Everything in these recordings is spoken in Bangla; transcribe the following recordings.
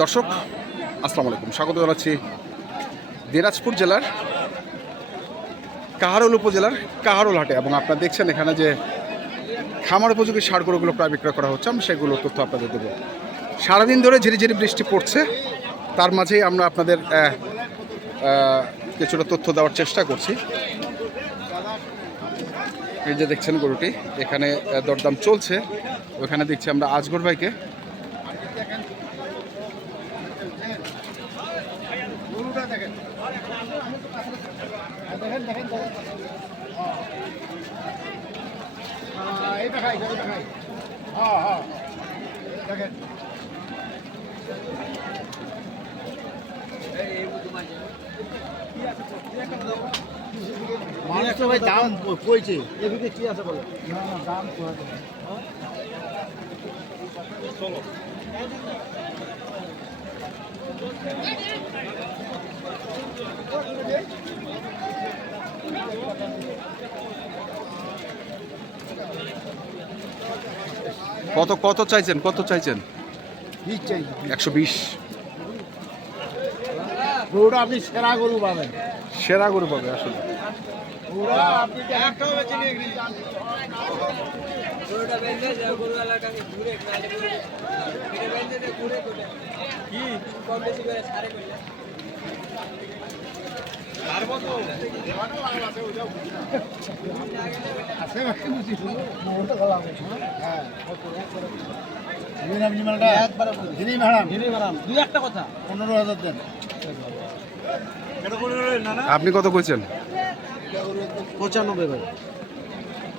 দর্শক, আসসালামু আলাইকুম। স্বাগত জানাচ্ছি দিনাজপুর জেলার কাহারোল উপজেলার কাহারোল হাটে এবং আপনারা দেখছেন এখানে যে খামার উপযোগী সার গরুগুলো প্রায় বিক্রয় করা হচ্ছে। আমি সেগুলো তথ্য আপনাদের দেবো। সারাদিন ধরে ঝিরি ঝিরি বৃষ্টি পড়ছে। তার মাঝেই আমরা আপনাদের কিছুটা তথ্য দেওয়ার চেষ্টা করছি। এই যে দেখছেন গরুটি, এখানে দরদাম চলছে। ওখানে দেখছি আমরা আজগর ভাইকে দেখাই এই দেখাই। হ্যাঁ হ্যাঁ। দেখেন। মানুষ তো ভাই দাম কইছে। এদিকে কি আছে বলো? না না দাম কোয়া কত কত চাইছেন? কত চাইছেন? একশো বিশ। গরুটা আপনি সেরা গরু পাবেন। সেরা গরু পাবে আসলে। কি? কম বেশি করে সারে করলে আছে হ্যাঁ আপনি কত কইছেন? পঁচানব্বই ভাই।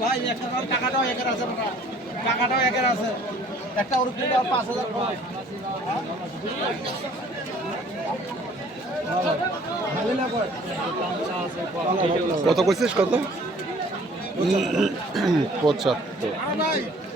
ভাই একটা টাকাটাও একের আছে টাকাটাও একের আছে। একটা ওর আর পাঁচ হাজার কত কইছিস কত? পঁচাত্তর।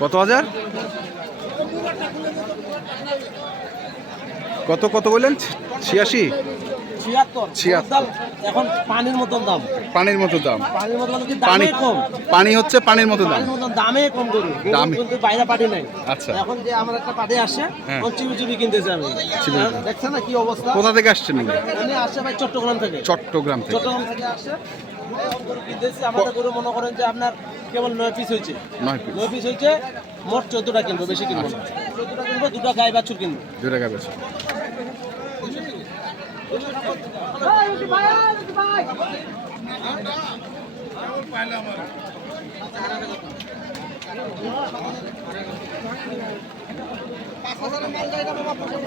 কত হাজার? কত কত বললেন? ছিয়াশি? ছিয়াত্তর। এখন পানির মতন দাম। পানির মতো দাম। পানির কি পানি কম? পানি হচ্ছে পানির মতো দাম। দামে কম গরু দামে। কিন্তু বাইরে পাটি নাই। আচ্ছা। এখন যে আমার একটা পাটি আসে হ্যাঁ। চিবি চিবি কিনতেছে আমি। চিবি। দেখছেন না কি অবস্থা? কোথা থেকে আসছেন? উনি আসছে ভাই চট্টগ্রাম থেকে। চট্টগ্রাম থেকে। চট্টগ্রাম থেকে আসছে কিনতেছি। আমাদের গরু মনে করেন যে আপনার কেবল নয় পিস হয়েছে। নয় পিস হয়েছে মোট চোদ্দটা কিনবো বেশি কিনবো না। চোদ্দটা কিনবো দুটা গায়ে বাছুর কিনবো। দু টাকা বেশি নেই এটার মতো কত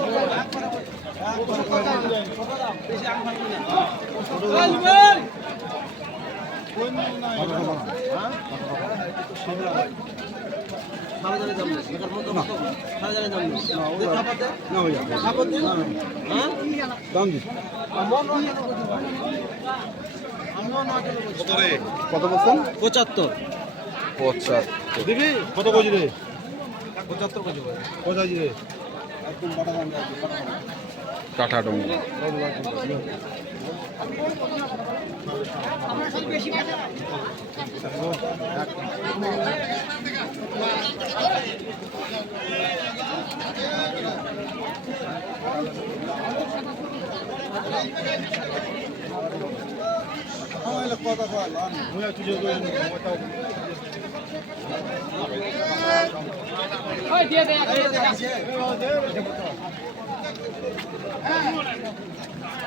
কত বলছেন? পঁচাত্তর। পঁচাত্তর। দিবি? কত কেজি রে? পঁচাত্তর কেজি কোথায় রে? কাঠা ডঙ্গা কথা বলা আমি কিছু দিয়ে দে দিয়ে দে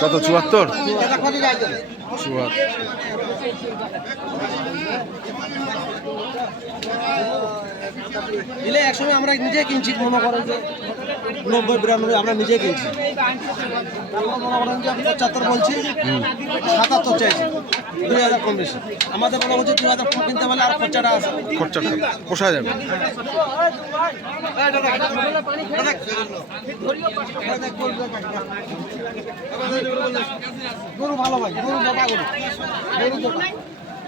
কত চুয়াত্তর? চুয়াত্তর দিলে একসময় আমরা নিজে কিনছি মনে করেন যে। নব্বই বিরানব্বই আমরা নিজে কিনছি তারপর মনে করেন যে আমি পঁচাত্তর বলছি সাতাত্তর চাইছি দুই হাজার কম বেশি আমাদের মনে হচ্ছে দুই হাজার কম কিনতে পারলে আর খরচাটা আছে। খরচাটা পোষায় যাবে। গরু ভালো ভাই গরু মোটা গরু।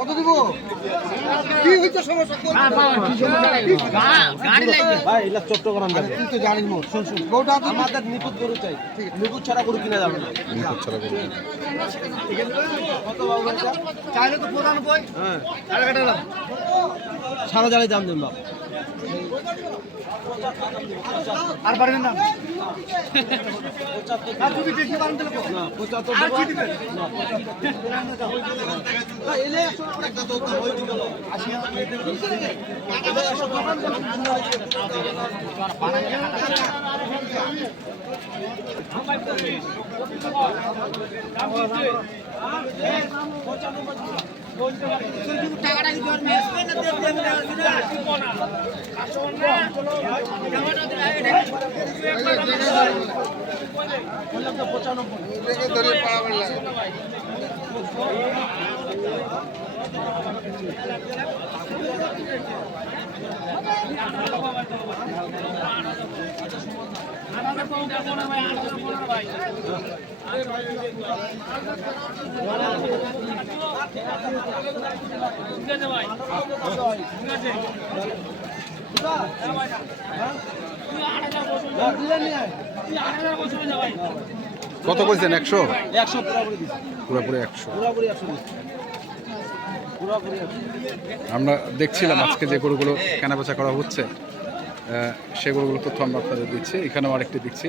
কত দিব? কি হইছে সমস্যা? ভাই এটা চট্টগ্রাম যাবে। তুই তো জানিস মোট শুন শুন। গরুটা আমাদের নিখুঁত গরু চাই। নিখুঁত ছাড়া গরু কিনা যাবে না। কত বাবু চাইলে তো হ্যাঁ সারা জালি দাম দেন বাপ। আর পারবেন না আর যদি বেশি পারেন তাহলে কত? না পঁচাত্তর আর কি দিবেন? না, এলে একশো আমরা একটা কত বলছেন একশো? একশো পুরোপুরি একশো। পুরাপুরি আমরা দেখছিলাম আজকে যে গরুগুলো কেনাবেচা করা হচ্ছে। সে গরুগুলো তথ্য আমরা আপনাদের দিচ্ছি। এখানেও আরেকটি দিচ্ছি।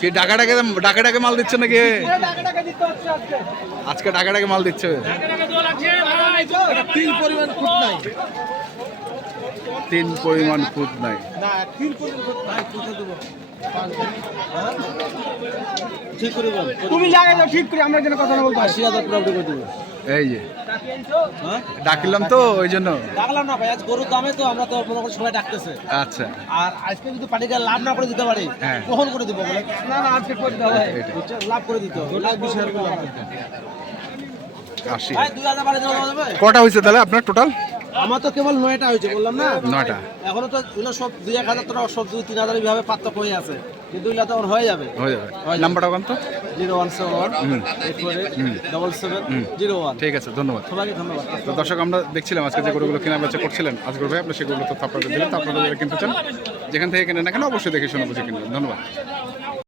কি ডাকা ডাকে ডাকা ডাকে মাল দিচ্ছে নাকি? আজকে। ডাকা ডাকে মাল দিচ্ছে। তিন পরিমাণ খুব নাই। তিন পরিমাণ খুদ নাই। ঠিক করে তুমি জায়গায় যাও ঠিক করে আমরা যেন কথা না বলতে আশি হাজার করে দেবো। এই যে। হ্যাঁ ডাকিলাম তো ওই জন্য। ডাকলাম না ভাই আজ গরুর দামে তো আমরা তো মনে করি সবাই ডাকতেছে। আচ্ছা। আর আজকে যদি পানিটা লাভ না করে দিতে পারি হ্যাঁ। কখন করে দিব বলে না না আজকে করে দিতে হবে। লাভ করে দিতে হবে। লাভ বিশ হাজার করে লাভ করতে কটা হয়েছে তাহলে আপনার টোটাল আমার তো কেবল নয়টা হয়েছে বললাম না? নয়টা। এখনও তো এগুলো সব দুই এক হাজার টাকা সব দুই তিন হাজার এইভাবে পার্থক্য হয়ে আছে। কিন্তু এগুলো তো হয়ে যাবে। হয়ে যাবে। নাম্বারটা ওখান তো। Zero one seven one double seven zero one. ঠিক আছে ধন্যবাদ। সবাইকে ধন্যবাদ। তো দর্শক আমরা দেখছিলাম আজকে যে গরুগুলো কেনা বেচা করছিলেন আজকের ভাই আপনি সেগুলো তো আপনাদের দিলেন তো আপনারা যারা কিনতে চান যেখান থেকে কেনেন না কেন অবশ্যই দেখে শুনে বুঝে কিনবেন। ধন্যবাদ।